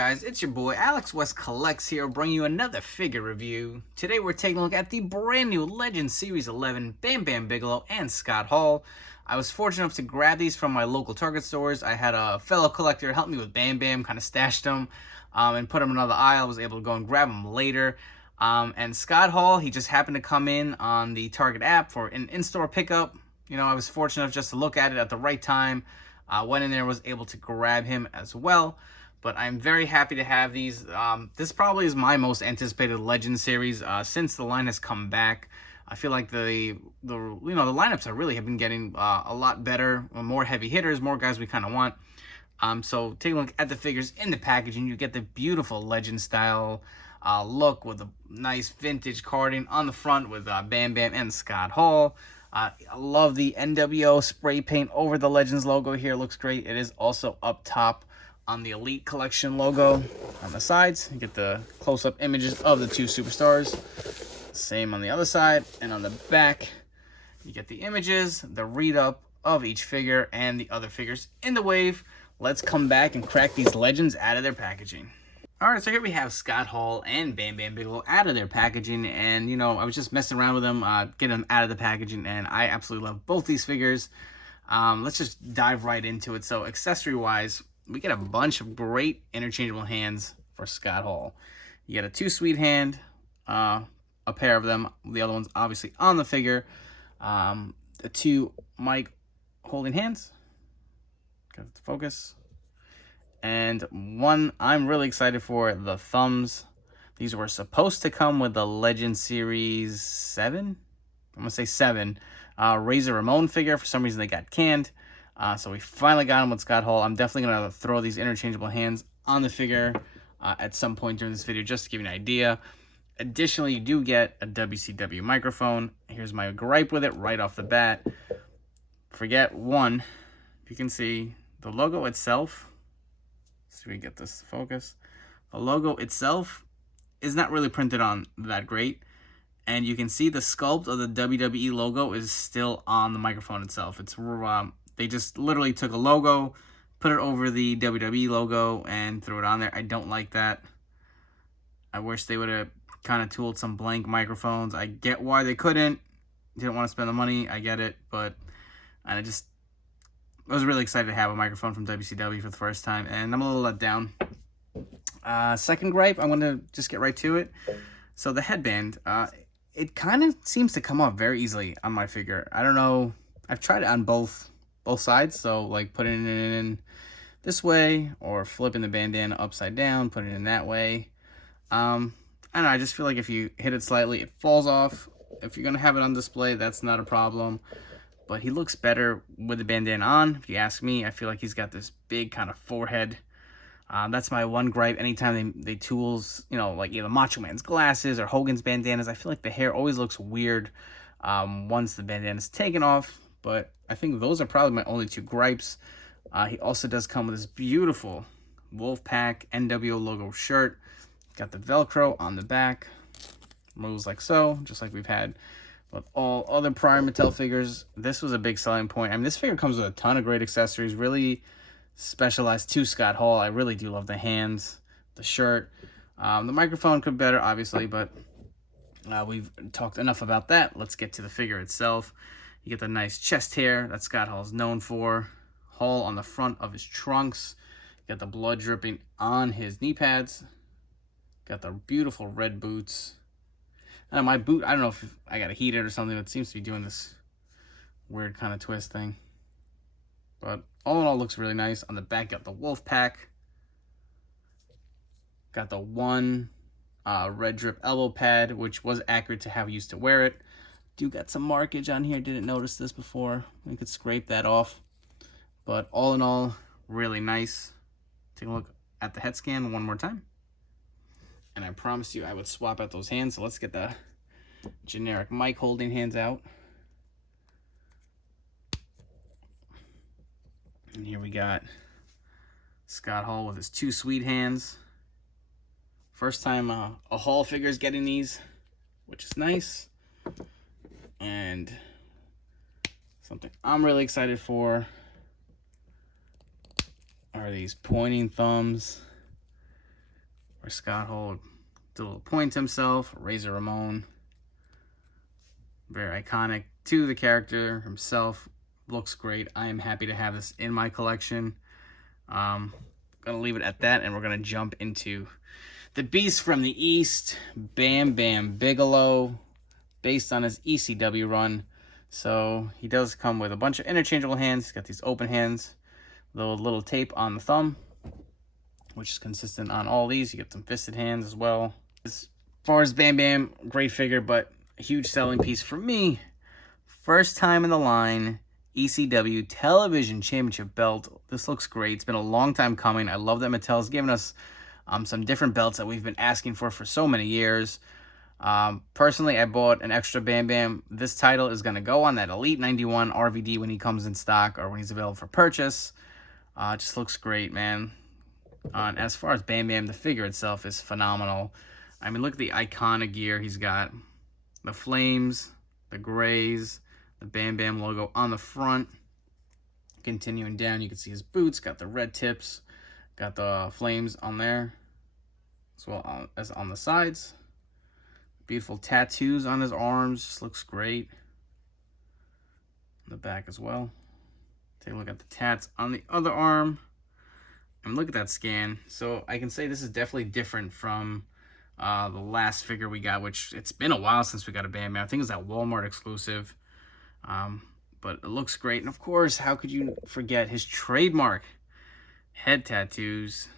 guys, it's your boy Alex West Collects here, bringing you another figure review. Today we're taking a look at the brand new Legends Series 11 Bam Bam Bigelow and Scott Hall. I was fortunate enough to grab these from my local Target stores. I had a fellow collector help me with Bam Bam, kind of stashed them and put them in another aisle. I was able to go and grab them later. And Scott Hall, he just happened to come in on the Target app for an in-store pickup. You know, I was fortunate enough just to look at it at the right time. Went in there, was able to grab him as well. But I'm very happy to have these. This probably is my most anticipated Legends series since the line has come back. I feel like the lineups have been getting a lot better, more heavy hitters, more guys we kind of want. So take a look at the figures in the packaging. You get the beautiful Legend style look with a nice vintage carding on the front with Bam Bam and Scott Hall. I love the NWO spray paint over the Legends logo here. Looks great. It is also up top on the Elite Collection logo. On the sides, you get the close-up images of the two superstars. Same on the other side. And on the back, you get the images, the read-up of each figure, and the other figures in the wave. Let's come back and crack these Legends out of their packaging. Alright, so here we have Scott Hall and Bam Bam Bigelow out of their packaging, and, you know, I was just messing around with them, getting them out of the packaging, and I absolutely love both these figures. Let's just dive right into it. So, accessory-wise, we get a bunch of great interchangeable hands for Scott Hall. You get a 2 Sweet hand, a pair of them, the other one's obviously on the figure. The 2 mic holding hands. Got the focus. And one I'm really excited for, the thumbs. These were supposed to come with the Legend Series 7. I'm going to say 7. Razor Ramon figure. For some reason, they got canned. So we finally got them with Scott Hall. I'm definitely going to throw these interchangeable hands on the figure at some point during this video, just to give you an idea. Additionally, you do get a WCW microphone. Here's my gripe with it right off the bat. Forget one. If you can see, the logo itself... So we get this to focus. The logo itself is not really printed on that great. And you can see the sculpt of the WWE logo is still on the microphone itself. It's they just literally took a logo, put it over the WWE logo, and threw it on there. I don't like that. I wish they would have kind of tooled some blank microphones. I get why they couldn't. Didn't want to spend the money. I get it. But I was really excited to have a microphone from WCW for the first time, and I'm a little let down. Second gripe, I'm going to just get right to it. So the headband, it kind of seems to come off very easily on my figure. I don't know. I've tried it on both sides, so like putting it in this way or flipping the bandana upside down, putting it in that way. I don't know, I just feel like if you hit it slightly, it falls off. If you're going to have it on display, that's not a problem. But he looks better with the bandana on, if you ask me. I feel like he's got this big kind of forehead. That's my one gripe. Anytime they tools, you know, like either Macho Man's glasses or Hogan's bandanas, I feel like the hair always looks weird once the bandana's taken off. But I think those are probably my only 2 gripes. He also does come with this beautiful Wolfpack NWO logo shirt. Got the Velcro on the back. Moves like so, just like we've had with all other prior Mattel figures. This was a big selling point. I mean, this figure comes with a ton of great accessories, really specialized to Scott Hall. I really do love the hands, the shirt. The microphone could be better, obviously, but we've talked enough about that. Let's get to the figure itself. You get the nice chest hair that Scott Hall is known for. Hall on the front of his trunks. You got the blood dripping on his knee pads. Got the beautiful red boots. My boot, I don't know if I got to heat it or something, but it seems to be doing this weird kind of twist thing. But all in all, looks really nice. On the back, got the wolf pack. Got the one red drip elbow pad, which was accurate to how we used to wear it. Do got some markage on here. Didn't notice this before. We could scrape that off. But all in all, really nice. Take a look at the head scan one more time. And I promised you I would swap out those hands. So let's get the generic mic holding hands out. And here we got Scott Hall with his 2 sweet hands. First time a Hall figure is getting these, which is nice. And something I'm really excited for are these pointing thumbs. where Scott Hall did a little point to himself. Razor Ramon, very iconic to the character himself. Looks great. I am happy to have this in my collection. Gonna leave it at that, and we're gonna jump into the Beast from the East, Bam Bam Bigelow, based on his ECW run. So he does come with a bunch of interchangeable hands. He's got these open hands, little tape on the thumb, which is consistent on all these. You get some fisted hands as well. As far as Bam Bam, great figure, but a huge selling piece for me. First time in the line, ECW Television Championship belt. This looks great. It's been a long time coming. I love that Mattel's given us some different belts that we've been asking for so many years. Personally, I bought an extra Bam Bam. This title is going to go on that Elite 91 RVD when he comes in stock or when he's available for purchase. Just looks great, man. And as far as Bam Bam, the figure itself is phenomenal. I mean, look at the iconic gear he's got. The flames, the grays, the Bam Bam logo on the front. Continuing down, you can see his boots, got the red tips, got the flames on there, as well as on the sides. Beautiful tattoos on his arms, just looks great. On the back as well. Take a look at the tats on the other arm. And look at that scan. So I can say this is definitely different from the last figure we got, which it's been a while since we got a Bam Bam. I think it's that Walmart exclusive. But it looks great. And of course, how could you forget his trademark head tattoos?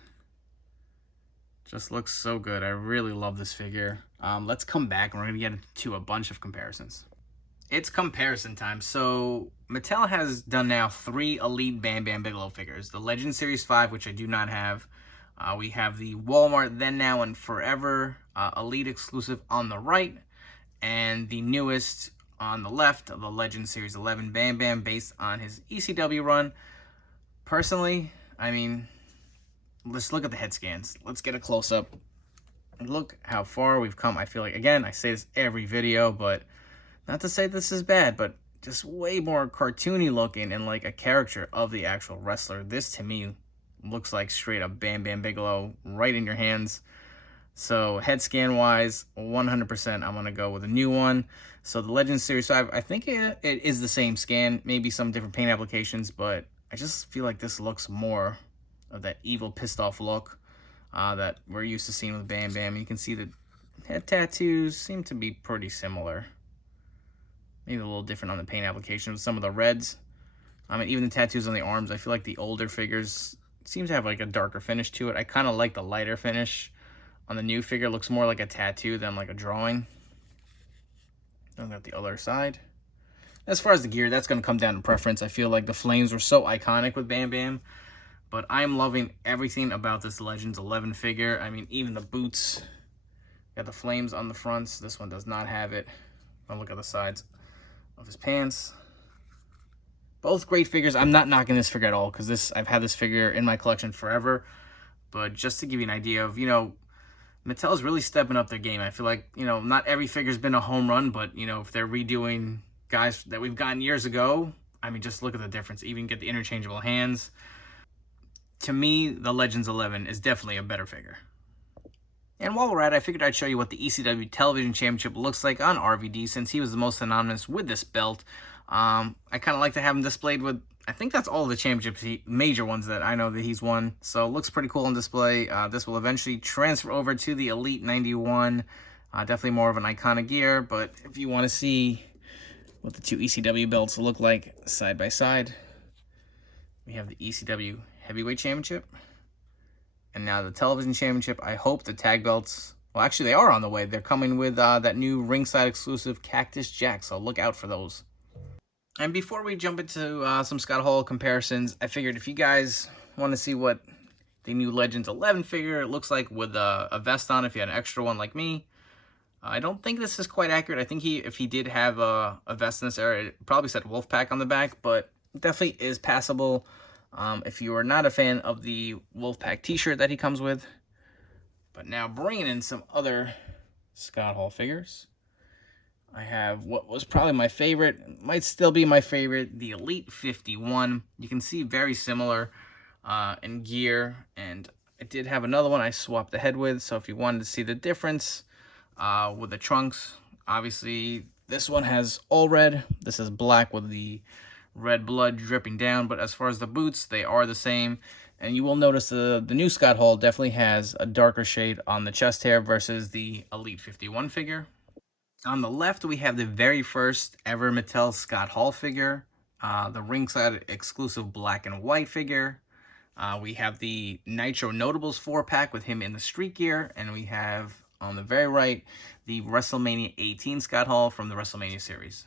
Just looks so good. I really love this figure. Let's come back and we're going to get into a bunch of comparisons. It's comparison time. So Mattel has done now 3 Elite Bam Bam Bigelow figures. The Legends Series 5, which I do not have. We have the Walmart Then, Now, and Forever Elite exclusive on the right. And the newest on the left of the Legends Series 11 Bam Bam based on his ECW run. Personally, I mean, let's look at the head scans. Let's get a close-up. Look how far we've come. I feel like, again, I say this every video, but not to say this is bad, but just way more cartoony looking and like a character of the actual wrestler. This, to me, looks like straight up Bam Bam Bigelow right in your hands. So head scan wise, 100% I'm going to go with a new one. So the Legends Series 5, I think it is the same scan, maybe some different paint applications, but I just feel like this looks more of that evil, pissed off look that we're used to seeing with Bam Bam. You can see the head tattoos seem to be pretty similar. Maybe a little different on the paint application with some of the reds. I mean, even the tattoos on the arms, I feel like the older figures seem to have like a darker finish to it. I kind of like the lighter finish on the new figure. It looks more like a tattoo than like a drawing. Then we got the other side. As far as the gear, that's going to come down to preference. I feel like the flames were so iconic with Bam Bam. But I'm loving everything about this Legends 11 figure. I mean, even the boots. Got the flames on the fronts. This one does not have it. I'll look at the sides of his pants. Both great figures. I'm not knocking this figure at all because I've had this figure in my collection forever. But just to give you an idea of, Mattel's really stepping up their game. I feel like, not every figure's been a home run, but, if they're redoing guys that we've gotten years ago, I mean, just look at the difference. Even get the interchangeable hands. To me, the Legends 11 is definitely a better figure. And while we're at it, I figured I'd show you what the ECW Television Championship looks like on RVD since he was the most synonymous with this belt. I kind of like to have him displayed with, I think that's all the championships, major ones that I know that he's won. So it looks pretty cool on display. This will eventually transfer over to the Elite 91. Definitely more of an iconic gear, but if you want to see what the 2 ECW belts look like side by side, we have the ECW Heavyweight Championship and now the Television Championship. I hope the tag belts, well, actually they are on the way. They're coming with that new ringside exclusive Cactus Jack, so look out for those. And before we jump into some Scott Hall comparisons, I figured if you guys want to see what the new Legends 11 figure looks like with a vest on, if you had an extra one like me, I don't think this is quite accurate. I think if he did have a vest in this area, it probably said Wolfpack on the back, but it definitely is passable if you are not a fan of the Wolfpack t-shirt that he comes with. But now bringing in some other Scott Hall figures. I have what was probably my favorite, might still be my favorite, the Elite 51. You can see very similar in gear, and I did have another one I swapped the head with, so if you wanted to see the difference with the trunks, obviously this one has all red. This is black with the red blood dripping down, but as far as the boots, they are the same. And you will notice the new Scott Hall definitely has a darker shade on the chest hair versus the Elite 51 figure. On the left, we have the very first ever Mattel Scott Hall figure, the ringside exclusive black and white figure. We have the Nitro Notables 4-pack with him in the street gear, and we have on the very right the WrestleMania 18 Scott Hall from the WrestleMania series.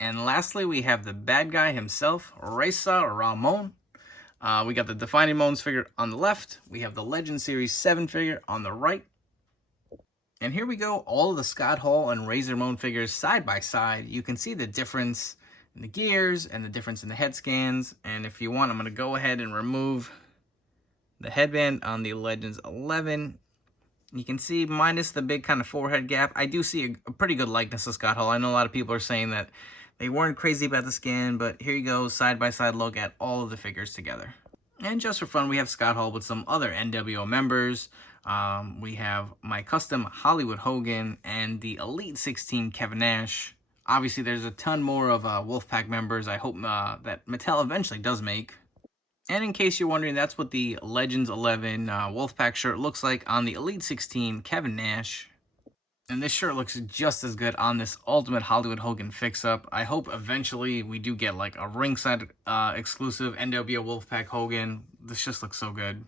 And lastly, we have the bad guy himself, Razor Ramon. We got the Defining Moments figure on the left. We have the Legends Series 7 figure on the right. And here we go, all of the Scott Hall and Razor Ramon figures side by side. You can see the difference in the gears and the difference in the head scans. And if you want, I'm going to go ahead and remove the headband on the Legends 11. You can see minus the big kind of forehead gap, I do see a pretty good likeness of Scott Hall. I know a lot of people are saying that they weren't crazy about the scan, but here you go, side-by-side look at all of the figures together. And just for fun, we have Scott Hall with some other NWO members. We have my custom Hollywood Hogan and the Elite 16 Kevin Nash. Obviously, there's a ton more of Wolfpack members I hope that Mattel eventually does make. And in case you're wondering, that's what the Legends 11 Wolfpack shirt looks like on the Elite 16 Kevin Nash. And this shirt looks just as good on this Ultimate Hollywood Hogan fix-up. I hope eventually we do get like a ringside exclusive NWO Wolfpack Hogan. This just looks so good.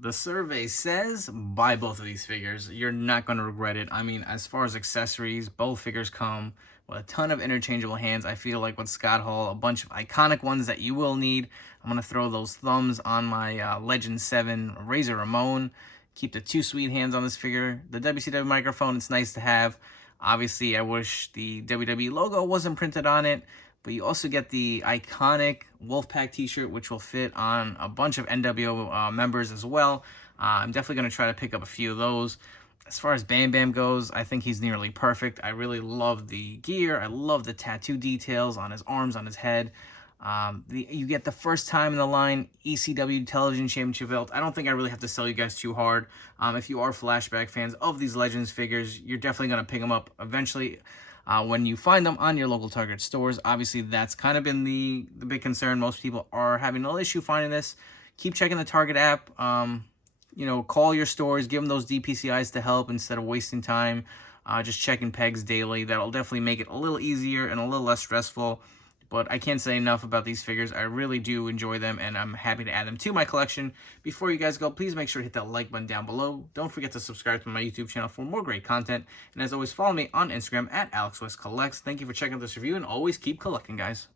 The survey says buy both of these figures. You're not going to regret it. I mean, as far as accessories, both figures come with a ton of interchangeable hands. I feel like with Scott Hall, a bunch of iconic ones that you will need. I'm going to throw those thumbs on my Legend 7 Razor Ramon. Keep the 2 sweet hands on this figure. The WCW microphone, it's nice to have. Obviously, I wish the WWE logo wasn't printed on it, but you also get the iconic Wolfpack t-shirt, which will fit on a bunch of NWO members as well. I'm definitely going to try to pick up a few of those. As far as Bam Bam goes, I think he's nearly perfect. I really love the gear. I love the tattoo details on his arms, on his head. You get the first time in the line ECW Television Championship belt. I don't think I really have to sell you guys too hard. If you are flashback fans of these Legends figures, you're definitely going to pick them up eventually when you find them on your local Target stores. Obviously, that's kind of been the big concern. Most people are having no issue finding this. Keep checking the Target app. You know, call your stores, give them those DPCIs to help instead of wasting time just checking pegs daily. That'll definitely make it a little easier and a little less stressful. But I can't say enough about these figures. I really do enjoy them, and I'm happy to add them to my collection. Before you guys go, please make sure to hit that like button down below. Don't forget to subscribe to my YouTube channel for more great content. And as always, follow me on Instagram at AlexWestCollects. Thank you for checking out this review, and always keep collecting, guys.